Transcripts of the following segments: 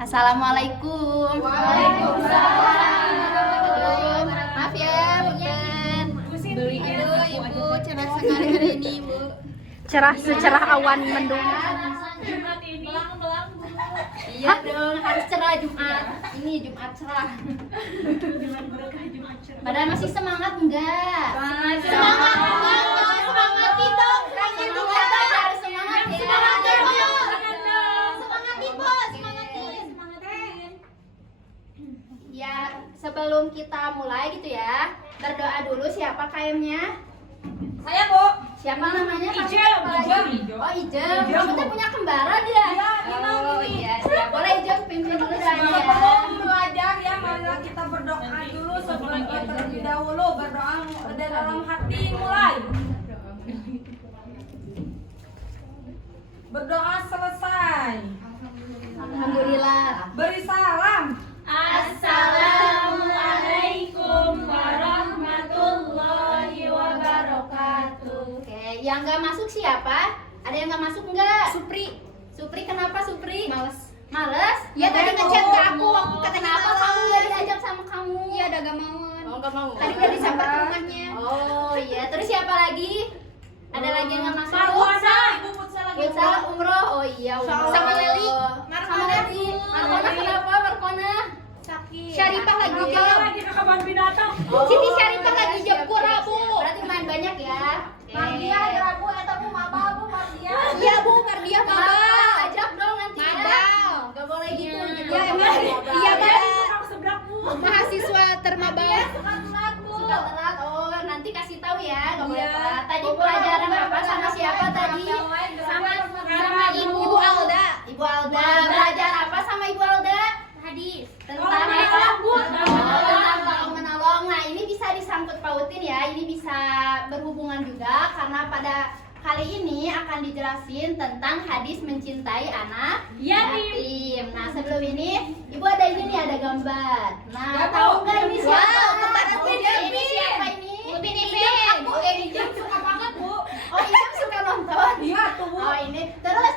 Assalamualaikum. Waalaikumsalam. Maaf ya, bukan. Aduh, Ibu cerah sekali hari ini, Ibu. Cerah secerah awan mendung. Jumat ini belang-belang. Iya dong, harus cerah Jumat. Ini Jumat cerah. Jumat berkah, Jumat cerah. Padahal masih semangat enggak? Semangat. Semangat enggak? Semangat itu. Harus semangat ya. Semangatin. Ya, sebelum kita mulai gitu ya, berdoa dulu. Siapa KM-nya? Saya, Bu. Siapa namanya? Ijem. Oh, Ijem. Kamu tuh punya kembaran ya? Oh iya, siap. Boleh Ijem pimpin dulu doanya. Sebelum belajar ya, marilah kita berdoa dulu sebelum terlebih dahulu berdoa dari dalam hati mulai. Berdoa selesai. Alhamdulillah. Beri salam. Assalamualaikum warahmatullahi wabarakatuh. Oke, yang nggak masuk siapa? Ada yang nggak masuk nggak? Supri. Supri kenapa Supri? Males. Males? Ya tadi ngechat ke aku katanya Kenapa males. kamu nggak diajak sama kamu? Iya udah gak mauan. Oh, nggak mau. Tadi udah disamper ke rumahnya. Oh iya, terus siapa lagi? Ada lagi yang nggak masuk? Marwana. Ibu Putsa lagi. Kita umroh. Oh iya, umroh. Sama Leli. Sama Leli. Markona kenapa? Markona? Sakit. Syarifah lagi Kita job. lagi ke kebun binatang. Siti Syarifah lagi job siap, pura, siap, Bu. siap. Berarti main banyak ya. Mardia ya Bu, eta Bu maba Bu Mardia. Iya Bu, Mardia mabal. Ajak dong nanti ya. Mabal. Gak boleh gitu. Ya emang iya Bang. Orang sebelah, Bu. Mahasiswa termabal. Suka telat. Oh, nanti kasih tahu ya. Gak boleh Iya. telat. Tadi pelajaran apa sama siapa tadi? Sama Ibu Alda. Ibu Alda. Belajar apa sama Ibu Alda? Hadis. Tentang Tolong menolong, Bu. tentang tolong menolong. Nah, ini bisa disangkut pautin ya. Ini bisa berhubungan juga karena pada kali ini akan dijelasin tentang hadis mencintai anak yatim. Nah, sebelum ini Ibu ada ini nih, ada gambar. Nah, Ya, tahu Bu. nggak ini siapa? Wow, kemarin Ini Upin siapa ini? Upin Ipin. Ijem, aku Ijem suka banget, Bu. Oh, Ijem suka nonton. Iya tuh Bu. Oh, ini. Terus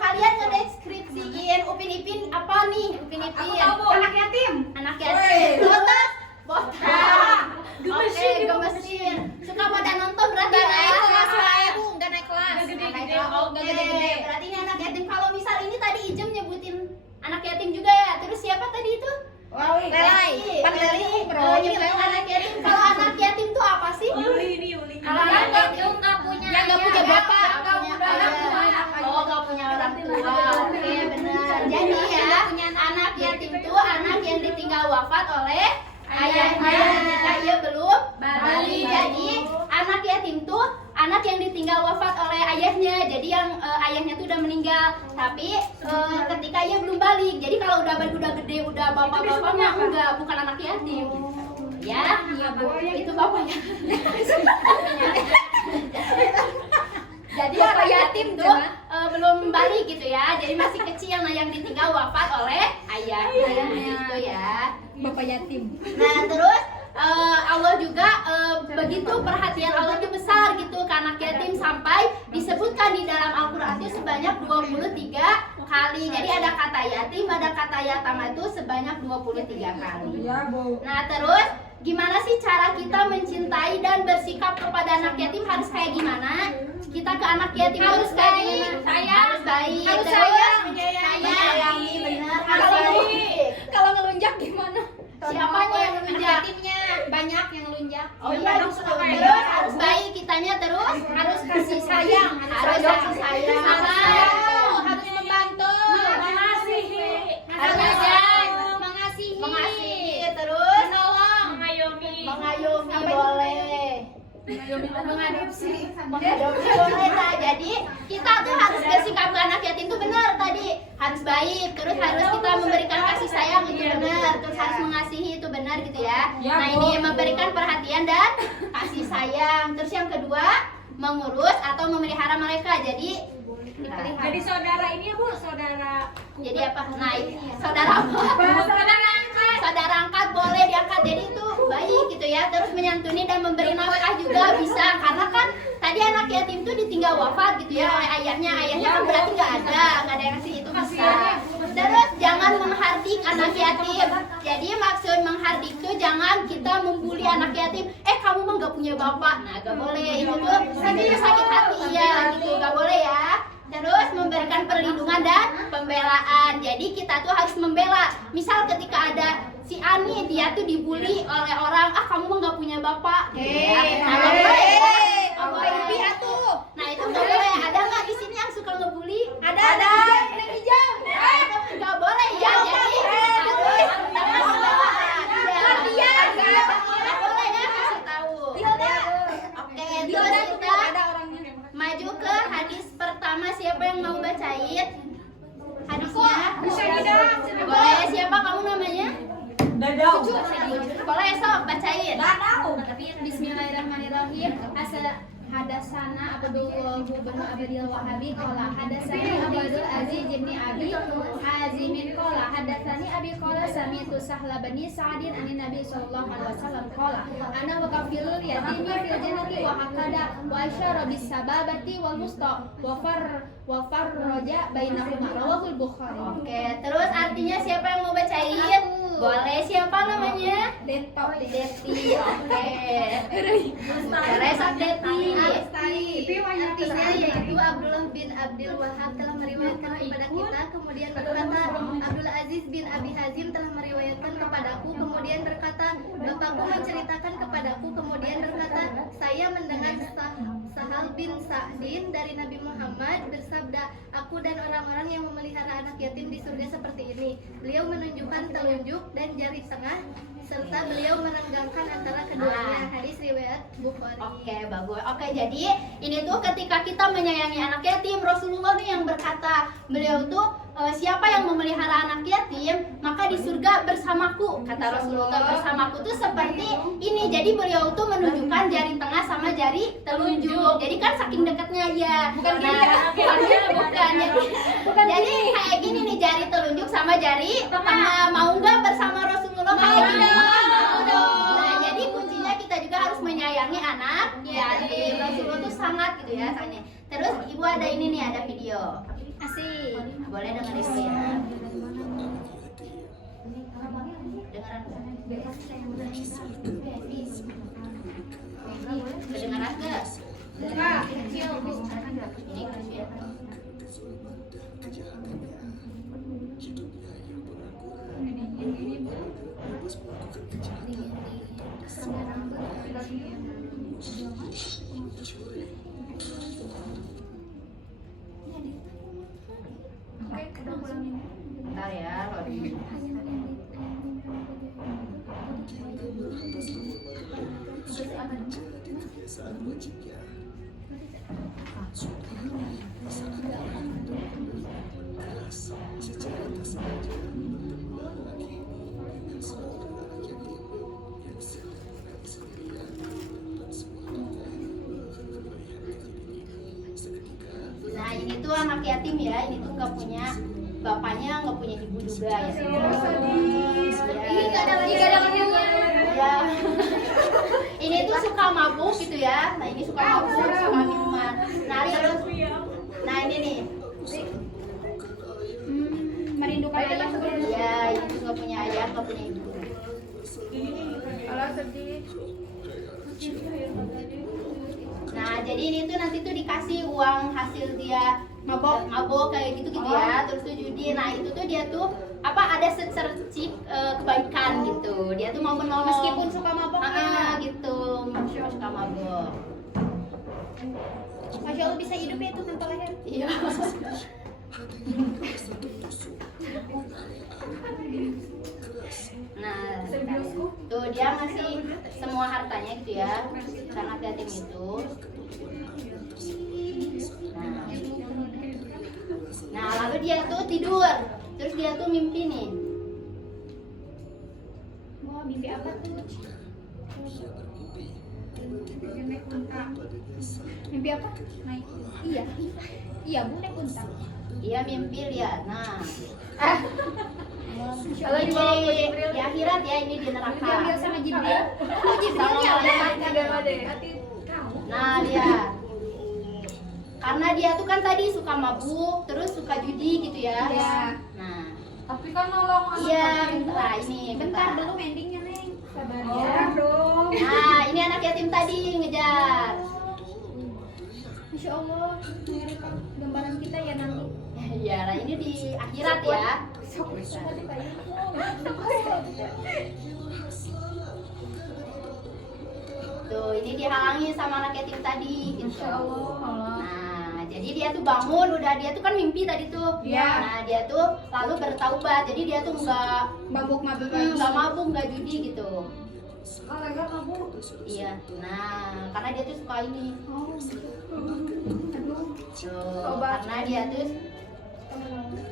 kalian ngedeskripsiin Upin Ipin apa nih? Upin Ipin. Aku tahu, Bu. Anak yatim. Anak Weh. yatim. Botak. Botak. Gemesin, Oke, gemesin. Suka pada nonton berarti Enggak ya? naik kelas saya Bu, enggak naik kelas. Nggak gede-gede. Naik kelas. Oh, nggak gede-gede. Berarti ini anak yatim. Kalau misal ini tadi Ijem nyebutin anak yatim juga ya. Terus siapa tadi itu? Lelai. Pak Leli umroh Ini juga. anak yatim. Kalau anak yatim tuh apa sih? Yuli. Kalau anak yatim Yang nggak punya bapak. Nggak punya ayah. Oh, nggak punya orang tua. Oke, benar. Jadi ya, anak yatim tuh anak yang ditinggal wafat oleh ayahnya ketika ia belum balik. Jadi anak yatim tuh anak yang ditinggal wafat oleh ayahnya. Jadi yang ayahnya tuh udah meninggal, tapi ketika ia belum balik. Jadi kalau udah balik, udah gede, udah bapak-bapaknya enggak, bukan anak yatim. Ya, itu bapaknya. Jadi bapak yatim tuh belum balik gitu ya. Jadi masih kecil, nah yang ditinggal wafat oleh ayahnya gitu ya. Bapak yatim. Nah terus Allah juga begitu perhatian Allah itu besar gitu ke anak yatim sampai disebutkan di dalam Al-Quran itu sebanyak 23 kali. Jadi ada kata yatim, ada kata yatama itu sebanyak 23 kali. Iya Bu. Nah terus gimana sih cara kita mencintai dan bersikap kepada anak yatim, harus kayak gimana? Kita ke anak yatim harus baik, harus baik, Harus terus sayang. menyayangi, benar, harus Kalau baik. kalau ngelunjak gimana? Siapanya yang Anak ngelunjak? yatimnya banyak yang ngelunjak. Oh iya, terus harus baik kitanya, terus harus kasih sayang, harus kasih sayang, Harus membantu. Mengasihi. harus Mengasihi. mengasihi, terus Menolong. mengayomi boleh. Mengadopsi boleh tak? Jadi kita tuh harus bersikap ke anak yatim tuh benar tadi, harus baik, terus harus kita memberikan kasih sayang itu benar, terus harus mengasihi itu benar gitu ya. Nah ini memberikan perhatian dan kasih sayang. Terus yang kedua mengurus atau memelihara mereka. Jadi Jadi saudara ini ya Bu, saudara. jadi apa? Nah ini saudara apa? Saudara angkat boleh diangkat, jadi itu baik gitu ya. Terus menyantuni dan memberi nafkah juga bisa, karena kan tadi anak yatim itu ditinggal wafat gitu ya oleh ayahnya kan berarti nggak ada ada yang ngasih itu bisa. Terus jangan menghardik anak yatim. Jadi maksud menghardik itu jangan kita membuli anak yatim. Kamu mah nggak punya bapak. Nah, nggak boleh. Itu tuh sakit hati ya, gitu. Nggak boleh ya. Terus memberikan perlindungan dan pembelaan. Jadi kita tuh harus membela. Misal ketika ada si Ani, dia tuh dibully oleh orang, kamu mah nggak punya bapak. Nah, nggak boleh. Nggak boleh. Nah, itu nggak boleh. Ada nggak di sini yang suka ngebully? Ada. Nggak boleh ya. Jadi harus dengan pembelaan. Iya. Nggak boleh ya, kasih tahu. Oke, terus kita maju ke hadis pertama. Siapa yang mau bacain hadisnya? Boleh. Siapa kamu namanya? Dadau. Boleh, sok bacain. Bismillahirrahmanirrahim. Hadasana Abdullah bin Abdul Wahabi qala hadasani Abdul Aziz bin Abi Hazimin qala hadasani Abi qala sami'tu Sahla bin Sa'din anin Nabi sallallahu alaihi wasallam qala ana wa kafilul yatimi fil jannati wa hakada wa asyara bis sababati wal musta wa farraja bainahuma rawahul Bukhari. Oke, terus artinya siapa yang mau bacain? Boleh. Siapa namanya? Deti. Oke. Boleh, sok Deti. Artinya yaitu Abdullah bin Abdul Wahab telah meriwayatkan kepada kita, kemudian berkata Abdul Aziz bin Abi Hazim telah meriwayatkan kepadaku, kemudian berkata bapakku menceritakan kepadaku, kemudian berkata saya mendengar Sahal bin Sa'din dari Nabi Muhammad bersabda, aku dan orang-orang yang memelihara anak yatim di surga seperti ini. Beliau menunjukkan telunjuk dan jari tengah serta beliau merenggangkan antara keduanya. Hadis riwayat Bukhari. Oke, bagus. Oke, jadi ini tuh ketika kita menyayangi anak yatim, Rasulullah nih yang berkata, beliau tuh siapa yang memelihara anak yatim maka di surga bersamaku. Kata Rasulullah, bersamaku tuh seperti ini. Jadi beliau tuh menunjukkan jari tengah sama jari telunjuk. Jadi kan saking dekatnya ya. Bukan jadi kayak gini nih, jari telunjuk sama jari tengah. Mau nggak bersama Rasulullah kayak gini? Nah, jadi kuncinya kita juga harus menyayangi anak yatim. Rasulullah tuh sangat gitu ya, sangat. Terus ibu ada ini nih, ada video. Asik. Boleh dengerin dulu ya. Dengeran. Kedengaran nggak? Ini kecil. Bentar ya, loading. Nah, ini tuh anak yatim ya, ini tuh nggak punya bapaknya, nggak punya ibu juga ya. Ini nggak ada lagi Ya. Ini tuh suka mabuk gitu ya. Nah, ini suka mabuk, suka minuman. Nah, terus ini nih. merindukan ayah. Ya, ini tuh nggak punya ayah, nggak punya ibu. Kalau sedih. Nah, jadi ini tuh nanti tuh dikasih uang hasil dia mabok kayak gitu ya, terus tuh judi. Nah, itu tuh dia tuh ada secercik kebaikan gitu. Dia tuh mau menolong Meskipun suka mabok gitu, meskipun suka mabok. Masya Allah bisa hidup ya itu tanpa leher. Iya. Nah, tuh dia ngasih semua hartanya gitu ya, karena yatim itu. Nah, lalu dia tuh tidur, terus dia tuh mimpi nih. Wah, mimpi apa tuh? Mimpi apa? Naik. Iya. Iya, Bu, naik unta. Iya, mimpi lihat. Nah, Kalau di akhirat ya, ini di neraka. diambil sama Jibril. Oh, Jibril Sama ya. malaikat. Nah, lihat. Karena dia tuh kan tadi suka mabuk, terus suka judi gitu ya. Iya. Nah, Tapi kan nolong anak iya, yatim. nah ini Bentar belum endingnya Neng. Sabar ya. dong. Nah, ini anak yatim tadi ngejar. Masya Allah, mirip gambaran kita ya nanti. Iya, nah ini di akhirat ya. Tuh, ini dihalangi sama anak yatim tadi gitu. Masya Allah. Nah, jadi dia tuh bangun, udah dia tuh kan mimpi tadi tuh. Iya. Nah, dia tuh lalu bertaubat. Jadi dia tuh nggak Mabuk-mabuk nggak mabuk, nggak judi gitu. Kalau enggak mabuk. Iya. Nah, karena dia tuh suka ini. Tuh, karena dia tuh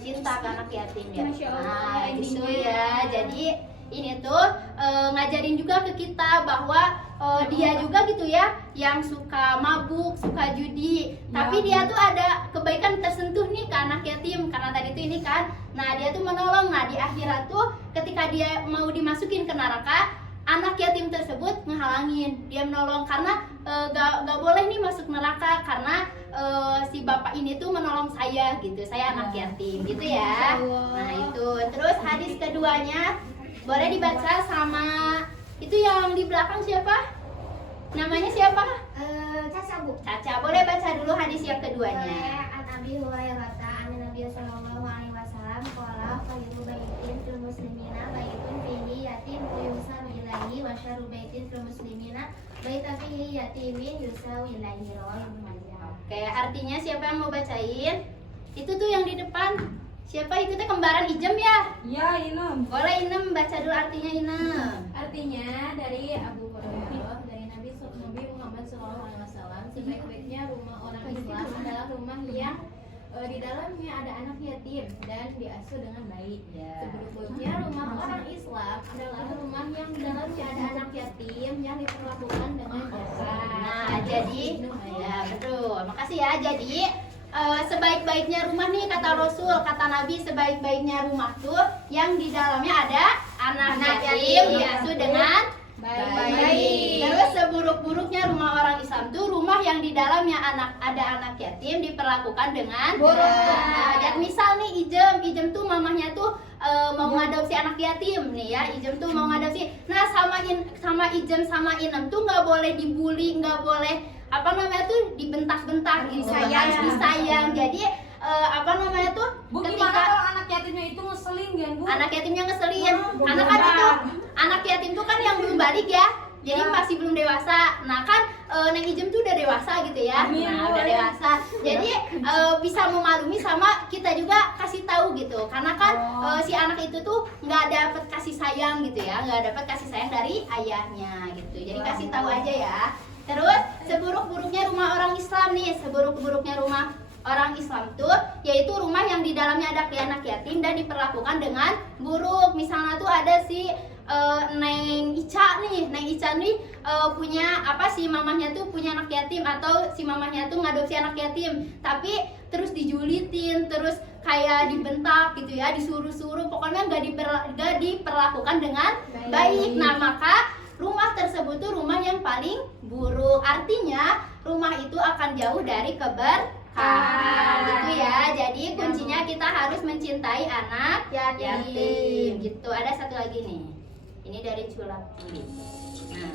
cinta ke anak yatim ya. Masya Allah, Nah, gitu endingnya. ya. Jadi ini tuh ngajarin juga ke kita bahwa dia juga gitu ya yang suka mabuk, suka judi. Tapi dia tuh ada kebaikan tersentuh nih ke anak yatim karena tadi tuh ini kan. Nah, dia tuh menolong. Nah, di akhirat tuh ketika dia mau dimasukin ke neraka, anak yatim tersebut ngehalangin, dia menolong karena gak boleh nih masuk neraka karena si bapak ini tuh menolong saya gitu, saya anak yatim gitu ya. Nah itu, terus hadis keduanya boleh dibaca sama itu yang di belakang siapa? Namanya siapa? Caca Bu. Caca, boleh baca dulu hadis yang Boleh. keduanya. An Abi Hurairah an Nabi sallallahu alaihi wasallam qala khairu baitin fil muslimina baitun fihi yatim yusawi ilaihi wa syarru baitin fil muslimina baitun fihi yatimin yusawi ilaihi rawahu Majah. Oke, artinya siapa yang mau bacain? Itu tuh yang di depan. Siapa itu teh kembaran Ijem ya? Ya, Inem. Boleh Inem baca dulu artinya Inem. Artinya dari Abu Hurairah dari Nabi Muhammad SAW, sebaik-baiknya rumah orang Islam adalah rumah yang di dalamnya ada anak yatim dan diasuh dengan baik. Ya. Seburuk-buruknya rumah orang Islam adalah rumah yang di dalamnya ada anak yatim yang diperlakukan dengan jasa. Nah, jadi ya betul. Makasih ya. Jadi sebaik-baiknya rumah nih kata Rasul, kata Nabi, sebaik-baiknya rumah tuh yang di dalamnya ada anak yatim diasuh dengan baik. Terus seburuk-buruknya rumah orang Islam tuh rumah yang di dalamnya ada anak yatim diperlakukan dengan Buruk. Nah, dan misal nih Ijem tuh mamahnya tuh mau ngadopsi anak yatim nih ya, Ijem tuh mau ngadopsi. Nah, sama Ijem sama Inem tuh nggak boleh dibully, nggak boleh apa namanya tuh dibentak-bentak, disayang. Jadi apa namanya tuh Bu, gimana kalau anak yatimnya itu ngeselin kan, Bu? anak yatimnya ngeselin, karena kan itu anak yatim tuh kan yang belum balik ya, jadi masih belum dewasa. Nah kan Neng Ijem tuh udah dewasa gitu ya. Nah udah dewasa, jadi bisa memaklumi sama kita juga kasih tahu gitu, karena kan si anak itu tuh nggak dapet kasih sayang gitu ya, nggak dapet kasih sayang dari ayahnya gitu. Jadi kasih tahu aja ya. Terus seburuk-buruknya rumah orang Islam nih, seburuk-buruknya rumah orang Islam tuh yaitu rumah yang di dalamnya ada anak yatim dan diperlakukan dengan buruk. Misalnya tuh ada si Neng Ica nih punya apa sih, mamahnya tuh punya anak yatim atau si mamahnya tuh ngadopsi anak yatim, tapi terus dijulitin, terus kayak dibentak gitu ya, disuruh-suruh, pokoknya nggak diperlakukan dengan baik. Nah maka rumah tersebut tuh rumah yang paling buruk. Artinya rumah itu akan jauh dari keberkahan gitu ya. Jadi kuncinya kita harus mencintai anak yatim gitu. Ada satu lagi nih. Ini dari Culap. Nah.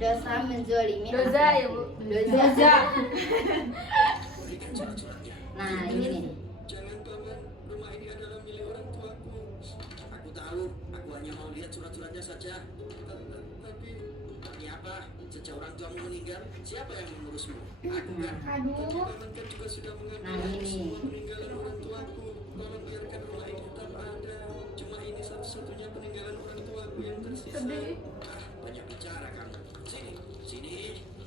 Dosa menzolimi. Doza ya, Bu. Doza. Nah, ini nih. Jangan paman, rumah ini adalah milik orang tuaku. Aku tahu, aku hanya mau lihat surat-suratnya saja. Tapi apa? Sejak orang tuamu meninggal, siapa yang mengurusmu? Aku kan. Aduh. Paman kan juga sudah mengambil Nah, ini. semua peninggalan orang tuaku. Tolong biarkan rumah ini tetap ada. Cuma ini satu-satunya peninggalan orang tuaku yang tersisa. Banyak bicara kamu. Sini, sini.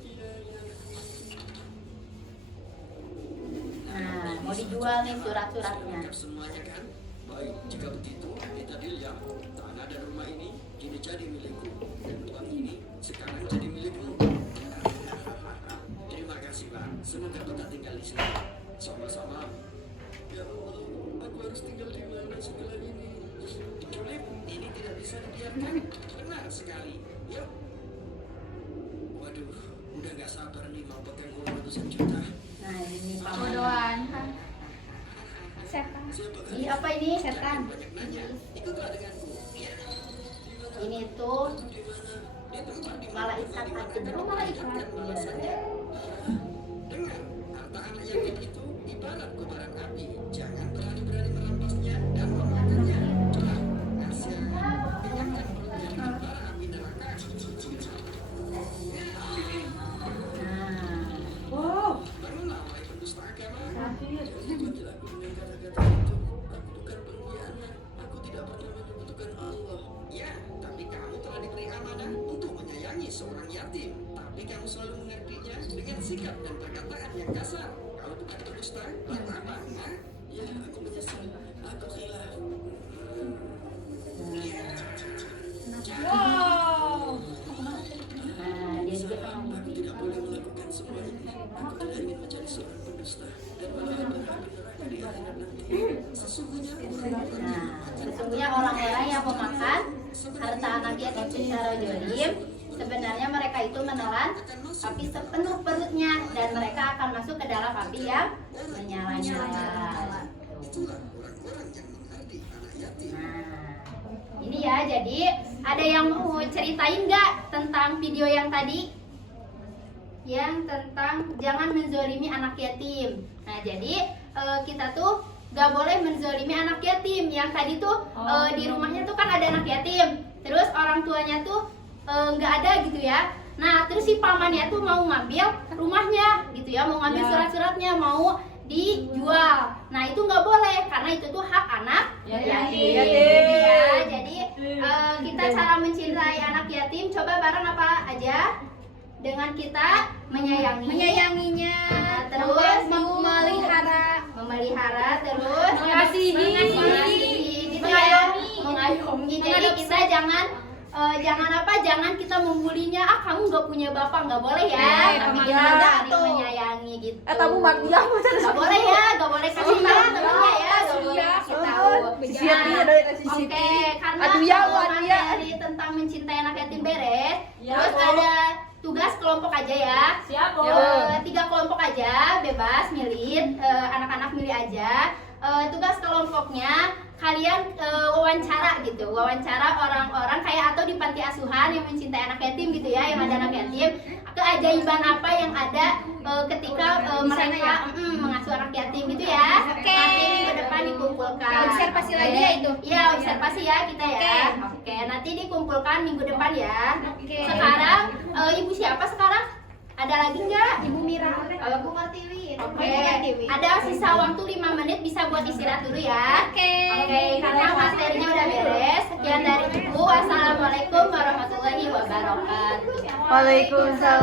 Iya, iya. Nah, mau dijual nih surat-suratnya. Lengkap semuanya kan? Baik, jika begitu, kita deal ya. Tanah dan rumah ini kini jadi milikku. Dan uang ini sekarang jadi milikmu. Terima kasih, Pak. Semoga betah tinggal di sini. Sama-sama. Ya Allah, aku harus tinggal di mana setelah ini? Diculik, ini tidak bisa dibiarkan. Benar sekali. Yuk. Waduh, udah gak sabar nih mau pegang uang ratusan juta. Nah ini paman. Bodohan. Setan. Siapa kan? Ini apa ini setan? Banyak nanya. Ikutlah denganku. Ini tuh Di mana? Di tempat di mana malaikat hati. Oh malaikat. Iya. Dengar, harta anak yatim itu ibarat kobaran api. Jangan berani-berani merampasnya dan memakannya. Itulah Asia kenyangkan perutnya dengan bara api neraka. Nah. Bangunlah wahai pendusta agama. Jangan aku dengan kata-kata itu. Aku bukan pengkhianat. Aku tidak pernah menyebutkan Allah. Ya, tapi kamu telah diberi amanah untuk menyayangi seorang yatim. Tapi kamu selalu mengertinya dengan sikap dan perkataan yang kasar. Kalau bukan pendusta, lalu apa? Hah? Ya, aku menyesal. Aku khilaf. Wow. Nah, dia juga Aku tidak boleh melakukan semua ini. Aku tidak ingin menjadi seorang pendusta dan malah berharap neraka di akhirat nanti. Sesungguhnya Nah, sesungguhnya orang-orang yang memakan harta anak yatim secara jolim, sebenarnya mereka itu menelan api sepenuh perutnya dan mereka akan masuk ke dalam api yang menyala-nyala. itulah orang-orang yang mengerti anak yatim. Nah, ini ya, jadi ada yang mau ceritain nggak tentang video yang tadi? Yang tentang jangan menzolimi anak yatim. Nah, jadi kita tuh gak boleh menzolimi anak yatim. Yang tadi tuh di rumahnya tuh kan ada anak yatim. Terus orang tuanya tuh nggak ada gitu ya. Nah, terus si pamannya tuh mau ngambil rumahnya gitu ya, mau ngambil surat-suratnya, mau dijual. Nah, itu nggak boleh karena itu tuh hak anak yatim. Gitu ya. Jadi kita cara mencintai anak yatim coba bareng apa aja? Dengan kita menyayanginya, terus memelihara, terus Mengasihi. gitu ya, mengayomi. Jadi kita jangan jangan kita membulinya, kamu nggak punya bapak, nggak boleh ya. Tapi kita saling menyayangi gitu. Tamu magia Nggak boleh ya, nggak boleh kasih tahu temennya ya, nggak boleh kasih tahu. Oke, karena materi tentang mencintai anak yatim beres, terus ada tugas kelompok aja ya. Siap, Bu. 3 kelompok aja, bebas milih, anak-anak milih aja. Tugas kelompoknya kalian wawancara gitu, wawancara orang-orang kayak atau di panti asuhan yang mencintai anak yatim gitu ya, yang ada anak yatim. Keajaiban apa yang ada ketika mereka mengasuh anak yatim gitu ya. Nanti minggu depan dikumpulkan. Observasi lagi ya itu? Iya, observasi ya kita ya. Oke, nanti dikumpulkan minggu depan ya. Oke. Sekarang ibu siapa sekarang? Ada lagi nggak? Ibu Mira. Bu Kartiwi. Oke, ada sisa waktu 5 menit bisa buat istirahat dulu ya. Oke, karena materinya udah beres. Sekian dari Ibu. Wassalamualaikum warahmatullahi wabarakatuh. Waalaikumsalam.